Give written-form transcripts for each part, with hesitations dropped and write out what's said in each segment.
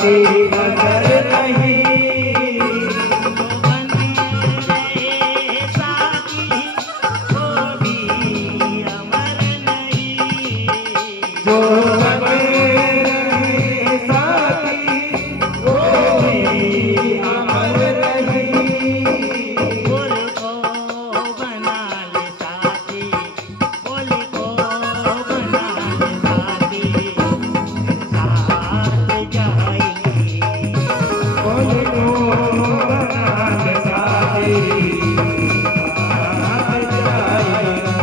तेरी नजर नहीं। जो बन रहे साथी वो भी अमर नहीं। बोल को बना ले साथी, बोल को बना ले साथी, साथ जाएंगे। बोल को बना ले साथी, साथ जाएंगे।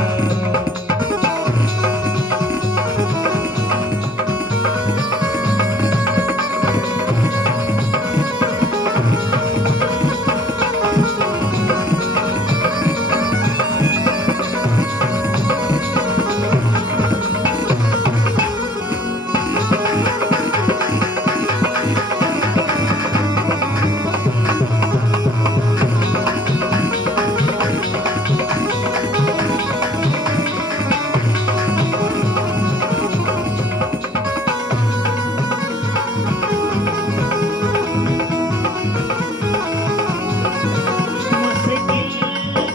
मुश्किल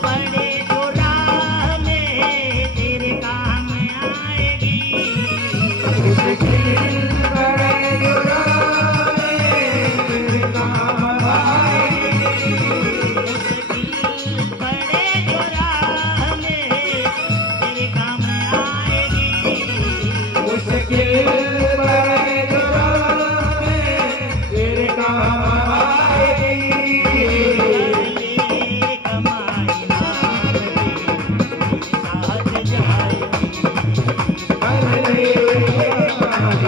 पड़े तो राह में तेरे काम आएगी। मुश्किल पड़े जो राह में तेरे काम आएगी। मुश्किल पड़े तो राह में तेरे काम आएगी। मुश्किल पड़े जो राह में तेरे काम आएगी। ले कमाई नाम की साथ जाएगी। अरे हमारी आमदी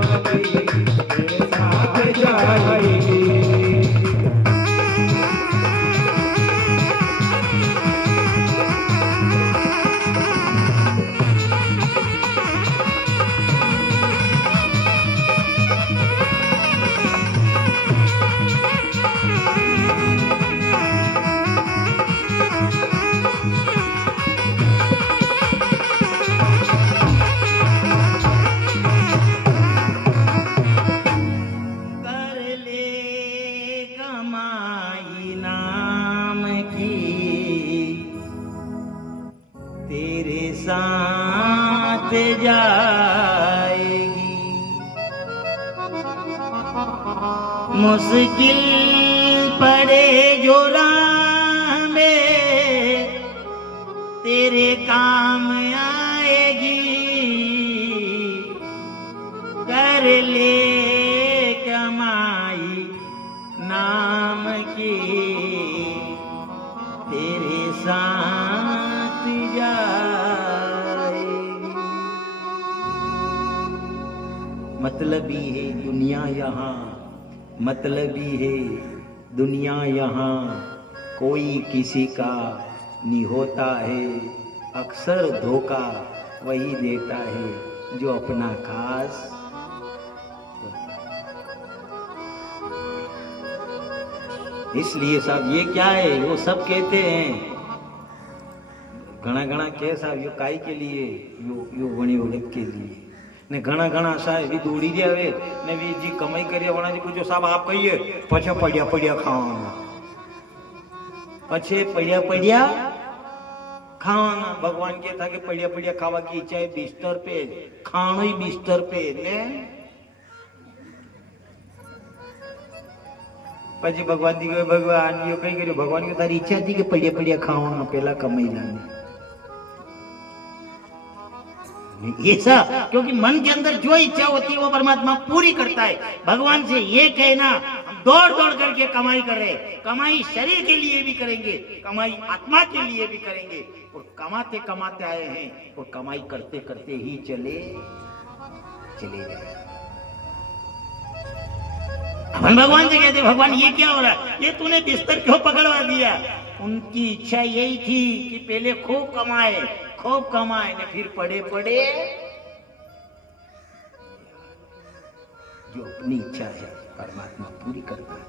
तेरे साथ जाएगी। कर ले कमाई नाम की तेरे साथ जाएगी। मुश्किल पड़े जो राह में तेरे काम आएगी। कर ले कमाई नाम की तेरे साथ जाएगी। मतलबी है दुनिया यहाँ, मतलबी है दुनिया यहाँ, कोई किसी का नहीं होता है। अक्सर धोखा वही देता है जो अपना खास होता है। इसलिए साहब ये क्या है, वो सब कहते हैं घना घना के साहब यो काई के लिए, यो वणी ओळख के लिए ने घना घना साहेब दौड़ी जावे ने वी जी कमाई करिया वणा जी पूछो साहब आप कहिए पछे पड़िया पड़िया खावाना, पछे पड़िया पड़िया खावाना। भगवान कहता कि पड़िया पड़िया खावा की इच्छा है बिस्तर पे, खानो ही बिस्तर पे ने પછી ભગવાન થી ગયો ભગવાન યો કઈ કર્યું, ભગવાન કે તારી ઈચ્છા હતી કે પડિયા પડિયા ખાવાનું પેલા કમાઈ લાગે। ऐसा क्योंकि मन के अंदर जो इच्छा होती है वो परमात्मा पूरी करता है। भगवान से ये कहना हम दौड़ दौड़ करके कमाई कर रहे, कमाई शरीर के लिए भी करेंगे, कमाई आत्मा के लिए भी करेंगे, और कमाते कमाते आए हैं और कमाई करते करते ही चले जाए। अपन भगवान से कहते भगवान ये क्या हो रहा है, ये तूने बिस्तर क्यों पकड़वा दिया। उनकी इच्छा यही थी कि पहले खूब कमाए ने फिर पड़े पड़े जो अपनी इच्छा है परमात्मा पूरी करता है।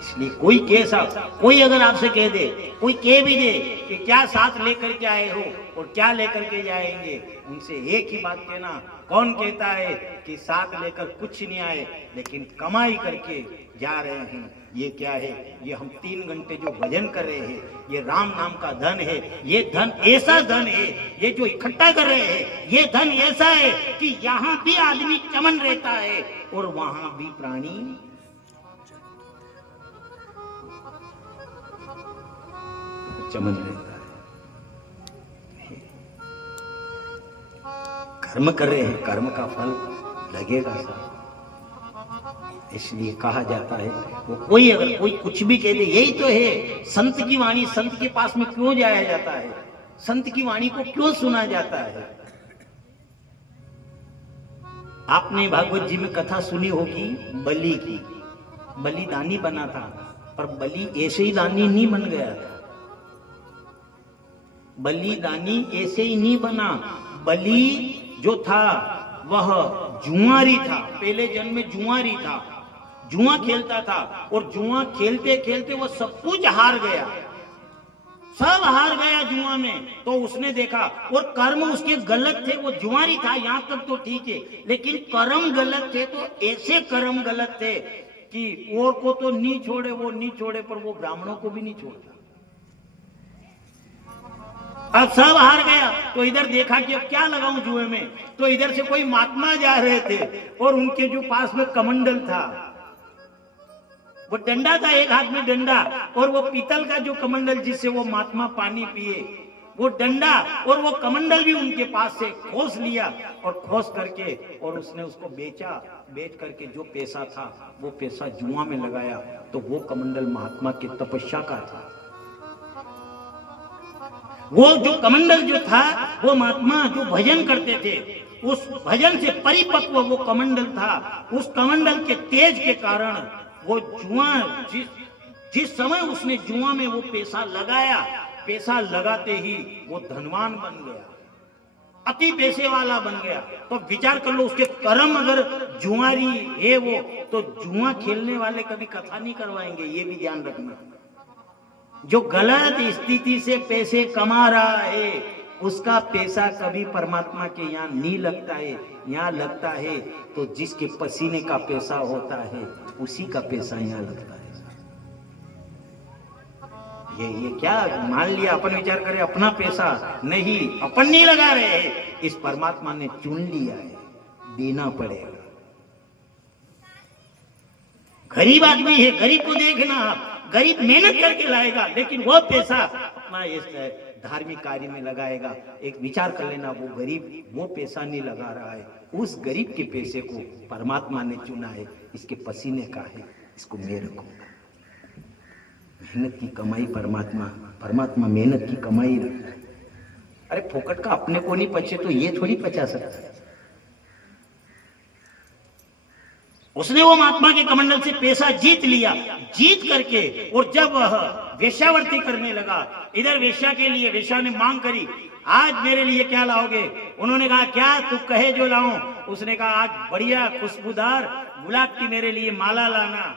इसलिए कोई कैसा, कोई अगर आपसे कह दे, कोई कह भी दे कि क्या साथ लेकर के आए हो और क्या लेकर के जाएंगे, उनसे एक ही बात कहना। कौन कहता है कि साथ लेकर कुछ नहीं आए, लेकिन कमाई करके जा रहे हैं। ये क्या है? ये हम 3 घंटे जो भजन कर रहे हैं, ये राम नाम का धन है। ये धन ऐसा धन है, ये जो इकट्ठा कर रहे हैं, ये धन ऐसा है कि यहाँ भी आदमी चमन रहता है और वहां भी प्राणी चमन रहता है। कर्म कर रहे हैं, कर्म का फल लगेगा साहब। इसलिए कहा जाता है, वो कोई अगर कोई कुछ भी कह दे, यही तो है संत की वाणी। संत के पास में क्यों जाया जाता है? संत की वाणी को क्यों सुना जाता है? आपने भागवत जी में कथा सुनी होगी बलि की। बलि दानी बना था, पर बलि ऐसे ही दानी नहीं बन गया था। बलि दानी ऐसे ही नहीं बना। बलि जो था वह जुआरी था, पहले जन्म में जुआरी था, जुआ खेलता था और जुआ खेलते खेलते वो सब कुछ हार गया, सब हार गया जुआ में। तो उसने देखा, और कर्म उसके गलत थे। वो जुआरी था यहां तक तो ठीक है, लेकिन कर्म गलत थे। तो ऐसे कर्म गलत थे कि और को तो नहीं छोड़े, वो नहीं छोड़े, पर वो ब्राह्मणों को भी नहीं छोड़ता। अब सब हार गया, तो इधर देखा कि अब क्या लगाऊं जुए में। तो इधर से कोई महात्मा जा रहे थे और उनके जो पास में कमंडल था, वो डंडा था, एक हाथ में डंडा, और वो पीतल का जो कमंडल जिससे वो महात्मा पानी पिए, वो डंडा और वो कमंडल भी उनके पास से खोस लिया। और खोस करके और उसने उसको बेचा। बेच करके जो पैसा था वो पैसा जुआ में लगाया। तो वो कमंडल महात्मा की तपस्या का था। वो जो कमंडल जो था, वो महात्मा जो भजन करते थे, उस भजन से परिपक्व वो कमंडल था। उस कमंडल के तेज के कारण वो जुआ, जिस समय उसने जुआ में वो पैसा लगाया, पैसा लगाते ही वो धनवान बन गया, अति पैसे वाला बन गया। तो विचार कर लो, उसके कर्म अगर जुआरी है वो, तो जुआ खेलने वाले कभी कथा नहीं करवाएंगे, ये भी ध्यान रखना। जो गलत स्थिति से पैसे कमा रहा है, उसका पैसा कभी परमात्मा के यहाँ नहीं लगता है। यहाँ लगता है तो जिसके पसीने का पैसा होता है, उसी का पैसा यहाँ लगता है। ये क्या मान लिया, अपन विचार करें अपना पैसा नहीं, अपन नहीं लगा रहे हैं, इस परमात्मा ने चुन लिया है, देना पड़ेगा। गरीब आदमी है, गरीब को देखना आप, गरीब मेहनत करके लाएगा, लेकिन वो पैसा अपना इस धार्मिक कार्य में लगाएगा। एक विचार कर लेना, वो गरीब वो पैसा नहीं लगा रहा है, उस गरीब के पैसे को परमात्मा ने चुना है, इसके पसीने का है, इसको मैं रखूंगा। मेहनत की कमाई परमात्मा मेहनत की कमाई रखता है। अरे फोकट का अपने को नहीं पचे तो ये थोड़ी पचा सकता है। उसने वो महात्मा के कमंडल से पैसा जीत लिया, जीत करके, और जब वह वेश्यावर्ती करने लगा, इधर वेश्या के लिए वेश्या ने मांग करी, आज मेरे लिए क्या लाओगे? उन्होंने कहा क्या तू कहे जो लाऊं। उसने कहा आज बढ़िया खुशबूदार गुलाब की मेरे लिए माला लाना,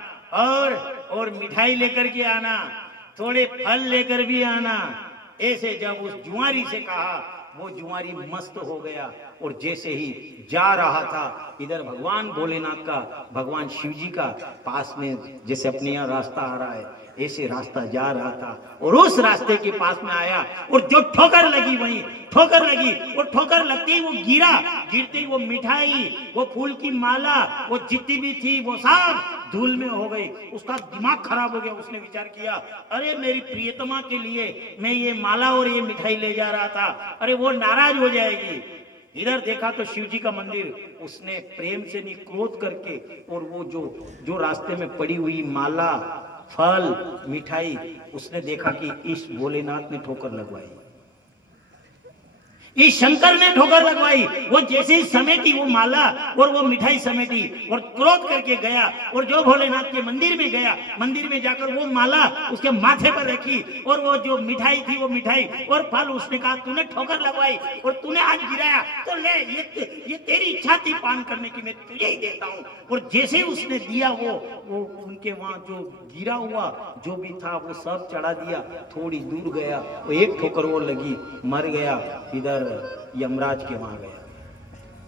और मिठाई लेकर के आना, थोड़े फल लेकर भी आना। ऐसे जब उस जुआरी से कहा, वो जुआरी मस्त हो गया, और जैसे ही जा रहा था, इधर भगवान भोलेनाथ का, भगवान शिव जी का पास में जैसे अपने यहाँ रास्ता आ रहा है, ऐसे रास्ता जा रहा था, और उस रास्ते के पास में आया, और जो ठोकर लगी वहीं ठोकर लगी, और ठोकर लगते ही वो गिरा, गिरते ही वो मिठाई, वो फूल की माला, वो जितनी भी थी वो सब धूल में हो गई। उसका दिमाग खराब हो गया। उसने विचार किया, अरे मेरी प्रियतमा के लिए मैं ये माला और ये मिठाई ले जा रहा था, अरे वो नाराज हो जाएगी। इधर देखा तो शिव जी का मंदिर, उसने प्रेम से नहीं क्रोध करके, और वो जो रास्ते में पड़ी हुई माला, फल, मिठाई, उसने देखा कि इस भोलेनाथ ने ठोकर लगवाई, इस शंकर ने ठोकर लगवाई। वो जैसे ही समेटी वो माला और वो मिठाई समेटी, और क्रोध करके गया, और जो भोलेनाथ के मंदिर में गया, मंदिर में जाकर वो माला उसके माथे पर रखी, और वो जो मिठाई थी वो मिठाई और फल, उसने कहा तूने ठोकर लगवाई और तूने आज गिराया, तो ले ये तेरी इच्छा थी पान करने की, मैं तुझे ही देता हूँ। और जैसे ही उसने दिया, वो उनके वहां जो गिरा हुआ जो भी था वो सब चढ़ा दिया, थोड़ी दूर गया, वो एक ठोकर वो लगी, मर गया, इधर यमराज के वहां गया।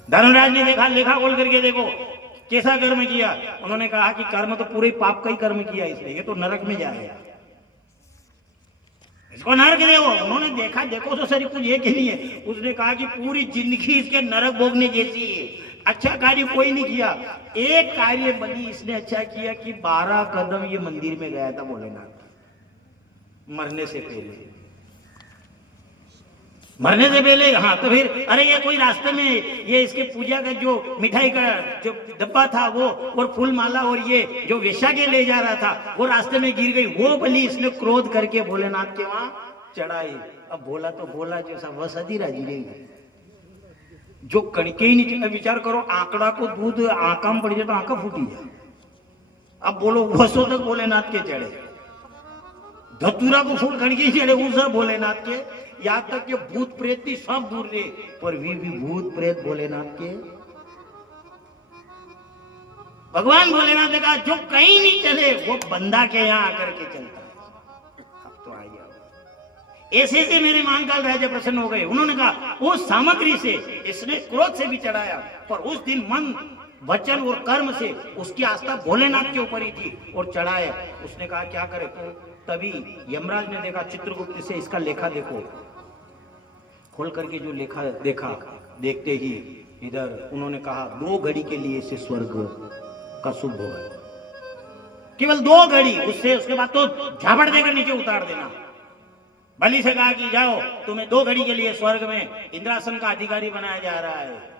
धर्मराज ने देखा, लेखा खोल करके देखो कैसा कर्म किया। उन्होंने कहा कि कर्म तो पूरे पाप का ही कर्म किया इसने, ये तो नरक में जाएगा, इसको नरक देखो। उन्होंने देखा, देखो तो सही कुछ एक ही नहीं है। उसने कहा कि पूरी जिंदगी इसके नरक भोगने जैसी है, अच्छा कार्य कोई नहीं किया। एक कार्य बनी इसने अच्छा किया कि 12 कदम ये मंदिर में गया था भोलेनाथ मरने से पहले। मरने से पहले, हाँ तो फिर अरे ये कोई रास्ते में ये इसके पूजा का जो मिठाई का जो डब्बा था वो और फूल माला और ये जो वेश्या के ले जा रहा था वो रास्ते में गिर गई, वो बलि इसने क्रोध करके भोलेनाथ के वहां चढ़ाई। अब भोला तो भोला जैसा बस अधी राजी रही, जो कणके ही नहीं। विचार करो, आंकड़ा को दूध आंका में पड़ जाए तो आंका फूटी जाए। अब बोलो वसो तक भोलेनाथ के चढ़े, धतूरा को फूल कणके ही चढ़े उस भोलेनाथ के, यहाँ तक कि भूत प्रेत भी सब दूर रहे, पर भी भूत प्रेत भोलेनाथ के। भगवान भोलेनाथ ने कहा जो कहीं नहीं चले वो बंदा के यहाँ आकर के चलता है। अब तो आ गया। ऐसे से मेरे महाकाल राजा प्रसन्न हो गए। उन्होंने कहा उस सामग्री से इसने क्रोध से भी चढ़ाया, पर उस दिन मन वचन और कर्म से उसकी आस्था भोलेनाथ के ऊपर ही थी और चढ़ाया। उसने कहा क्या करे तो तभी यमराज ने देखा चित्रगुप्त से इसका लेखा देखो। खोल करके जो लेखा देखा, देखते ही इधर उन्होंने कहा 2 घड़ी के लिए इसे स्वर्ग का शुभ हो गया, केवल 2 घड़ी, उससे उसके बाद तो झापड़ देकर नीचे उतार देना। बलि से कहा कि जाओ तुम्हें 2 घड़ी के लिए स्वर्ग में इंद्रासन का अधिकारी बनाया जा रहा है।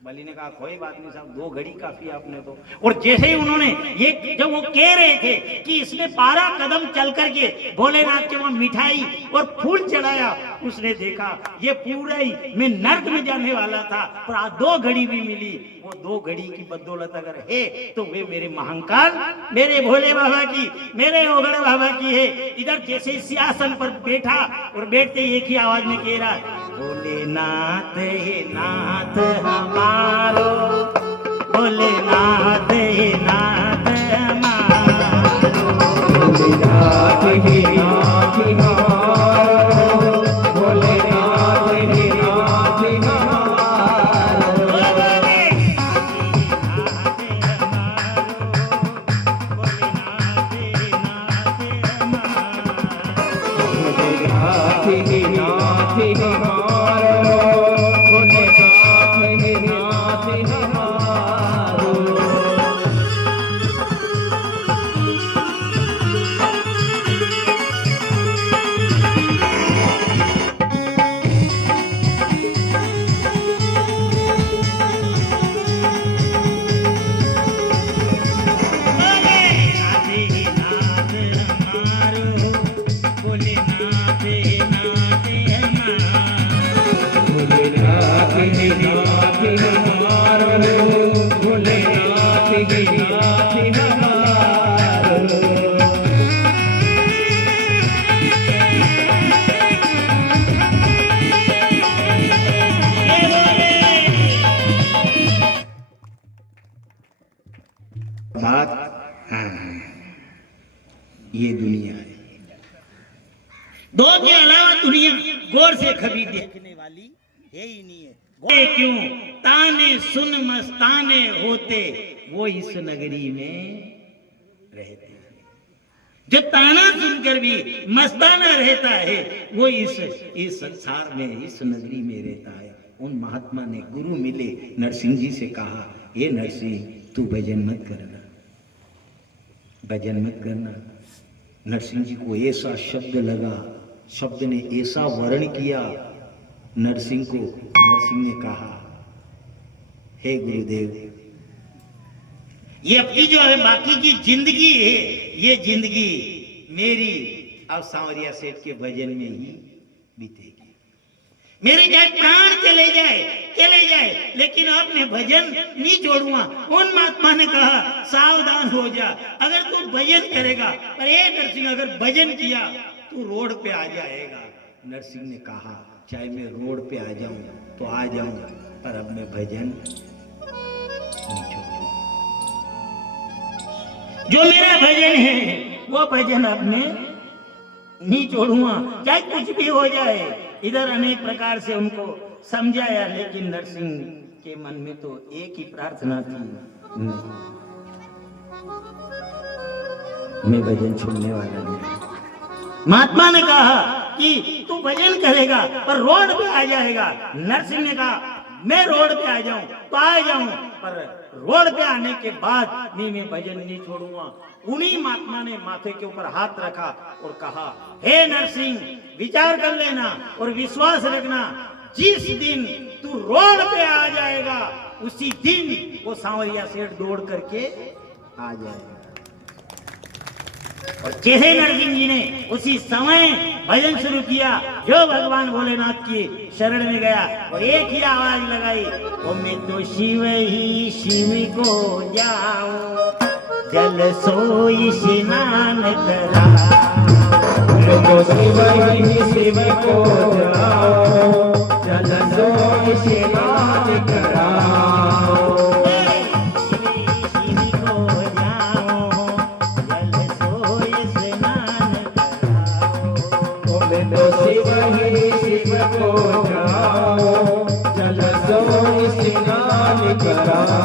बलि ने कहा कोई बात नहीं साहब, 2 घड़ी काफी आपने तो। और जैसे ही उन्होंने ये जब वो कह रहे थे कि इसने 12 कदम चल करके भोलेनाथ के वहां मिठाई और फूल चढ़ाया, उसने देखा ये पूरा ही मैं नर्क में जाने वाला था, पर आज 2 घड़ी भी मिली। वो 2 घड़ी की बदौलत अगर है तो वे मेरे महाकाल, मेरे भोले बाबा की, मेरे ओगड़े बाबा की है। इधर जैसे सिंहासन पर बैठा और बैठते ही एक ही आवाज में कह रहा, भोलेनाथ हे नाथ हमारो, भोलेनाथ हे नाथ हमारो, भोलेनाथ हे नाथ हमारो, भोलेनाथ हे नाथ हमारो, भोलेनाथ हे नाथ हमारो, भोलेनाथ हे नाथ हमारो। भोलेनाथ हे नाथ हमारो, भोलेनाथ हे नाथ हमारो। बात हाँ, ये दुनिया है, 2 के अलावा दुनिया गौर से कभी देखने वाली है ही नहीं है। ये क्यों ताने सुन मस्ताने होते वो इस नगरी में रहते हैं, जो ताना सुनकर भी मस्ताना रहता है वो इस संसार में, इस नगरी में रहता है। उन महात्मा ने गुरु मिले नरसिंह जी से कहा, ये नरसिंह तू भजन मत करना, भजन मत करना। नरसिंह जी को ऐसा शब्द लगा, शब्द ने ऐसा वर्ण किया नरसिंह को। नरसिंह ने कहा, हे गुरुदेव, ये अपनी जो है बाकी की जिंदगी है, ये जिंदगी मेरी अब सांवरिया सेठ के भजन में ही बीतेगी। मेरे चाहे प्राण चले जाए, लेकिन अब मैं भजन नहीं छोड़ूंगा। उन महात्मा ने कहा सावधान हो जा, अगर तू भजन करेगा, पर ये नरसिंह अगर भजन किया तू रोड पे आ जाएगा। नरसिंह ने कहा चाहे मैं रोड पे आ जाऊं तो आ जाऊं, पर अब मैं भजन नहीं छोड़ूंगा। जो मेरा भजन है वो भजन अब मैं नहीं छोड़ूंगा, चाहे कुछ भी हो जाए। इधर अनेक प्रकार से उनको समझाया, लेकिन नरसिंह के मन में तो एक ही प्रार्थना थी, मैं भजन छोड़ने वाला नहीं। महात्मा ने कहा कि तू भजन करेगा पर रोड पे आ जाएगा। नरसिंह ने कहा मैं रोड पे आ जाऊं तो आ जाऊं, पर रोड पे आने के बाद मैं भजन नहीं छोड़ूंगा। उन्हीं महात्मा ने माथे के ऊपर हाथ रखा और कहा, हे नरसिंह, विचार कर लेना और विश्वास रखना, जिस दिन तू रोड पे आ जाएगा उसी दिन वो सांवरिया सेठ दौड़ करके आ जाएगा। और जैसे नरसिंह जी ने उसी समय भजन शुरू किया, जो भगवान भोलेनाथ की शरण में गया और एक ही आवाज लगाई, ओ मैं तो शिव ही शिव को जाऊं, जल सोई स्नान करा। मैं तो शिव ही शिव को जाऊं, जल सोई स्नान कराऊं। तो शिव ही शिव को जाऊं, जल सोई स्नान कराऊं।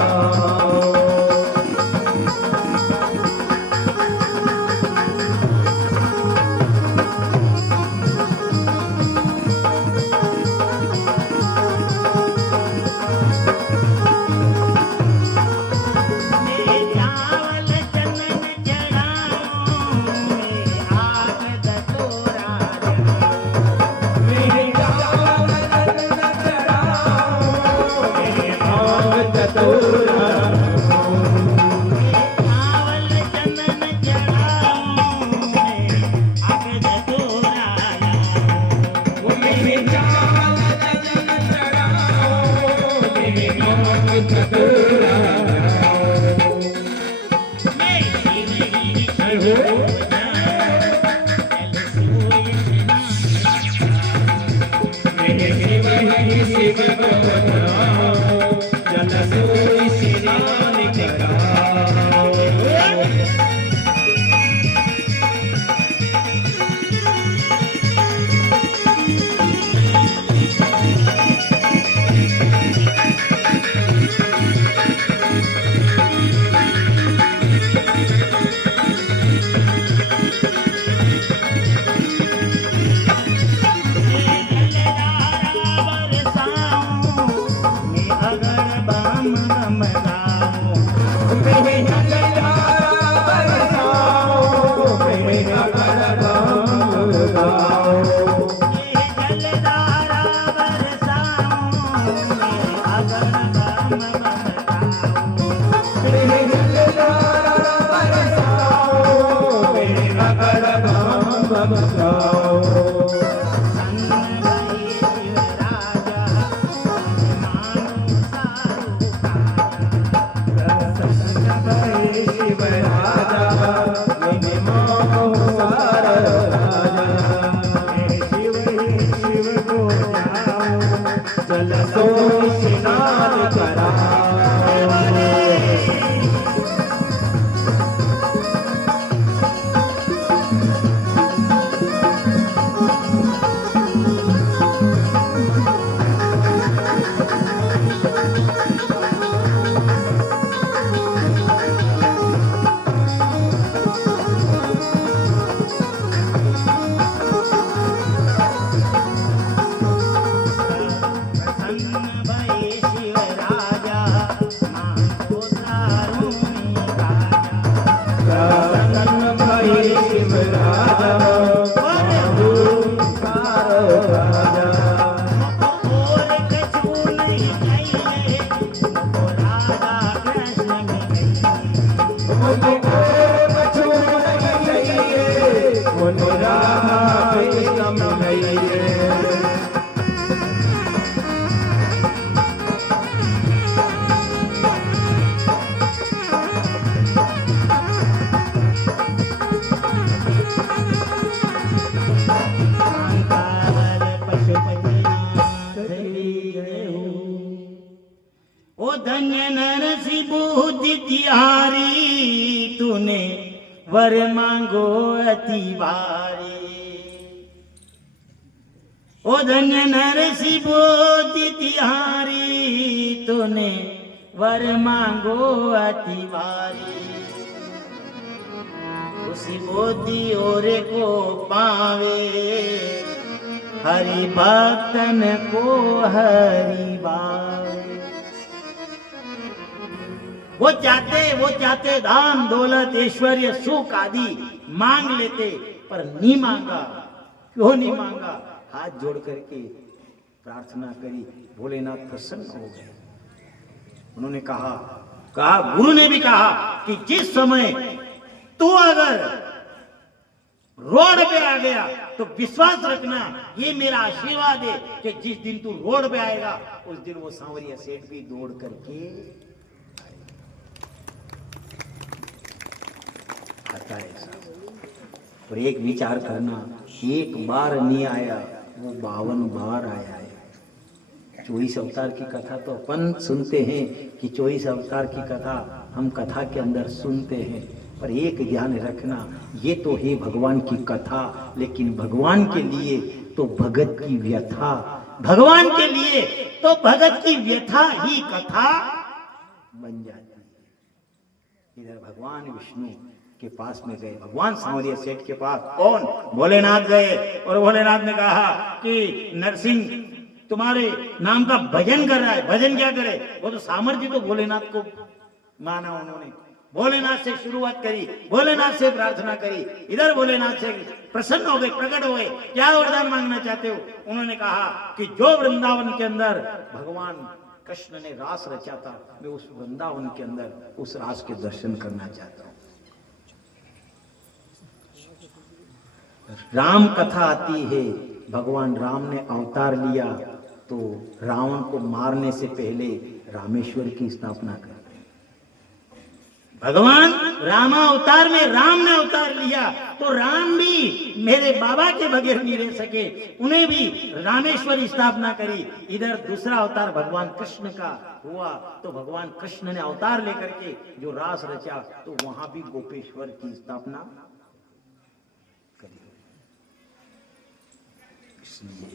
धन्य नरसी बुद्धि तिहारी, तूने वर मांगो अति भारी। ओ धन्य नरसी बोती तिहारी तूने वर मांगो अति भारी उसी बोती ओरे को पावे हरि भक्तन को हरि भावे। वो चाहते धाम दौलत ऐश्वर्य सुख आदि मांग लेते, पर नहीं मांगा। क्यों नहीं मांगा? हाथ जोड़ करके प्रार्थना करी, भोलेनाथ प्रसन्न हो गए। उन्होंने कहा गुरु ने भी कहा कि जिस समय तू अगर रोड पे आ गया तो विश्वास रखना, ये मेरा आशीर्वाद है कि जिस दिन तू रोड पे आएगा उस दिन वो सांवरिया सेठ भी दौड़ करके आता है। और एक विचार करना, एक बार नहीं आया, वो 52 बार आया है। 24 अवतार की कथा तो अपन सुनते हैं कि 24 अवतार की कथा हम कथा के अंदर सुनते हैं, पर एक ध्यान रखना, ये तो है भगवान की कथा, लेकिन भगवान के लिए तो भगत की व्यथा, भगवान के लिए तो भगत की व्यथा ही कथा बन जाती है। इधर भगवान विष्णु के पास में गए, भगवान सांवरिया सेठ के पास कौन? भोलेनाथ गए, और भोलेनाथ ने कहा कि नरसिंह तुम्हारे नाम का भजन कर रहा है। भजन क्या करे? वो तो सामर्थ्य तो भोलेनाथ को माना उन्होंने। भोलेनाथ से शुरुआत करी, भोलेनाथ से प्रार्थना करी। इधर भोलेनाथ से प्रसन्न हो गए, प्रकट हो गए। क्या वरदान मांगना चाहते हो? उन्होंने कहा कि जो वृंदावन के अंदर भगवान कृष्ण ने रास रचा था, मैं उस वृंदावन के अंदर उस रास के दर्शन करना चाहता हूं। राम कथा आती है, भगवान राम ने अवतार लिया तो रावण को मारने से पहले रामेश्वर की स्थापना कर। भगवान रामा अवतार में राम ने अवतार लिया तो राम भी मेरे बाबा के बगैर नहीं रह सके, उन्हें भी रामेश्वर स्थापना करी। इधर दूसरा अवतार भगवान कृष्ण का हुआ तो भगवान कृष्ण ने अवतार लेकर के जो रास रचा तो वहां भी गोपेश्वर की स्थापना करी। इसलिए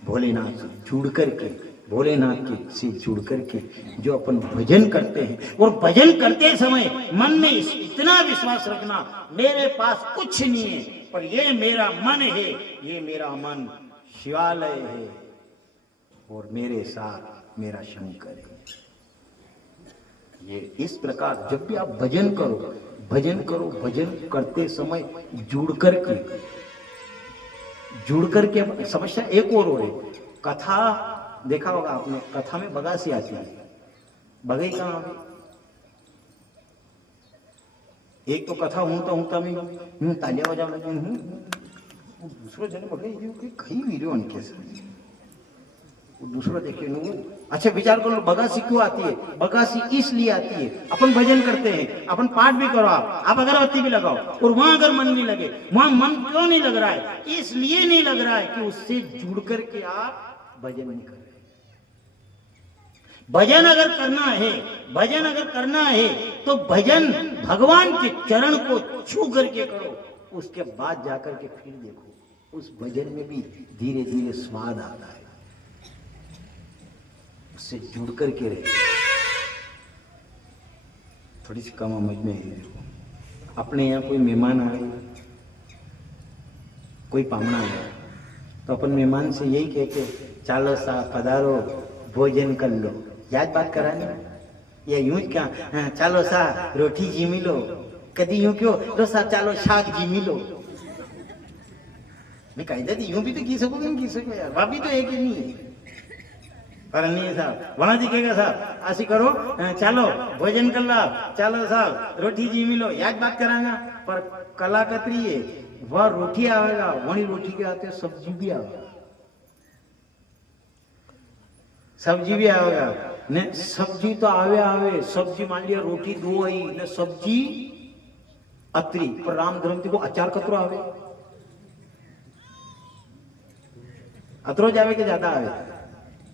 भोलेनाथ से जुड़ करके, भोलेनाथ के से जुड़ करके जो अपन भजन करते हैं, और भजन करते समय मन में इतना विश्वास रखना, मेरे पास कुछ नहीं है, पर ये मेरा मन है, ये मेरा मन शिवालय है और मेरे साथ मेरा शंकर है। ये इस प्रकार जब भी आप भजन करो, भजन करो, भजन करते समय जुड़ करके समस्या एक और हो रही। कथा देखा होगा आपने, कथा में बगासी आती है। बगई कहां? एक तो कथा होता मैं तालियां बजा लगे हूं, दूसरा जने बगे कहीं वीडियो उनके साथ, दूसरा देखे नु। अच्छा विचार करो, बगासी क्यों आती है? बगासी इसलिए आती है, अपन भजन करते हैं, अपन पाठ भी करो, आप अगरबत्ती भी लगाओ, और वहां अगर मन नहीं लगे, वहां मन क्यों नहीं लग रहा है? इसलिए नहीं लग रहा है कि उससे जुड़ करके आप भजन नहीं कर रहे। भजन अगर करना है तो भजन भगवान के चरण को छू करके करो, उसके बाद जाकर के फिर देखो, उस भजन में भी धीरे धीरे स्वाद आता है, उससे जुड़ करके रहे। थोड़ी सी कम समझ में है। अपने यहाँ कोई मेहमान आ गए, कोई पाहुणा आया, तो अपन मेहमान से यही कहते, चालो सा पधारो, भोजन कर लो। याद बात करानी या यूं क्या? हाँ, चालो सा रोटी जीमी लो। कदी यूं क्यों? लो सा चालो शाक जीमी लो। मैं कही थी यूं भी तो की सकोगे, नहीं की सको यार, भाभी तो एक ही नहीं है। पर नहीं साहब, वहां जी कहेगा साहब ऐसी करो, चालो भोजन कर लो, चालो साहब रोटी जीमी लो। याद बात करांगा, पर कला कतरी है, वह रोटी आवेगा, वही रोटी के आते सब्जी भी आवेगा, सब्जी भी आवेगा ने। सब्जी तो आवे, सब्जी मान लिया रोटी दो आई ने, सब्जी अतरी, पर राम धर्म को अचार कतरो आवे, अतरो जावे के ज्यादा आवे,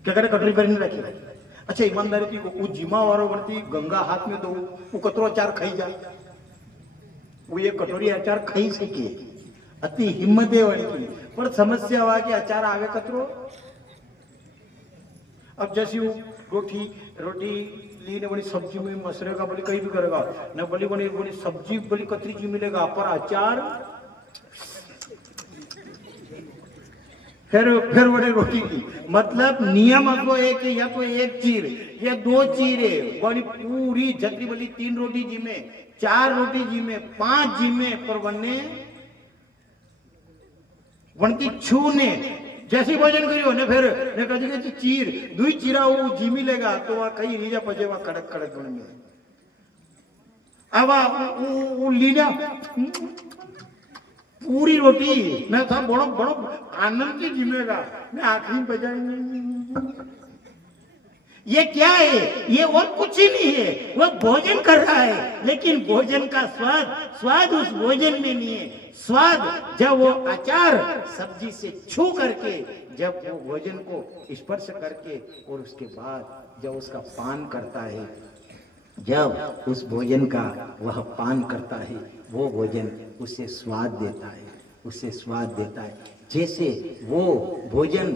क्या करे कटोरी भरी रखी। अच्छा ईमानदारी थी वो जीमा वारो वरती गंगा हाथ में दो, वो कतरो अचार खाई जा, वो ये कटोरी अचार खाई सके, अति हिम्मते वाली पर समस्या हुआ कि अचार आवे कतरो। अब जैसी वो रोटी ली ने बड़ी सब्जी में मसरेगा बोली कहीं भी करेगा न बोली बड़ी बड़ी सब्जी बड़ी कतरी जी मिलेगा पर अचार फिर बड़े रोटी की मतलब नियम आपको एक या तो एक चीर या दो चीरे बड़ी पूरी जतरी बड़ी 3 रोटी जी में 4 रोटी जी में 5 जी में पर वने वनती छूने जैसी भोजन करियो ने फिर ने कदी के चीर दुई चीरा वो जी मिलेगा तो वहां कहीं रीजा पजे वहां कड़क कड़क बनेंगे अब वो लीना पूरी रोटी मैं था बड़ो बड़ो आनंद से जिमेगा मैं आखिरी में बजाएंगे ये क्या है ये और कुछ ही नहीं है वो भोजन कर रहा है लेकिन भोजन का स्वाद उस भोजन में नहीं है स्वाद जब वो अचार सब्जी से छू करके जब वो भोजन को स्पर्श करके और उसके बाद जब उसका पान करता है जब उस भोजन का वह पान करता है वो भोजन उसे स्वाद देता है जैसे वो भोजन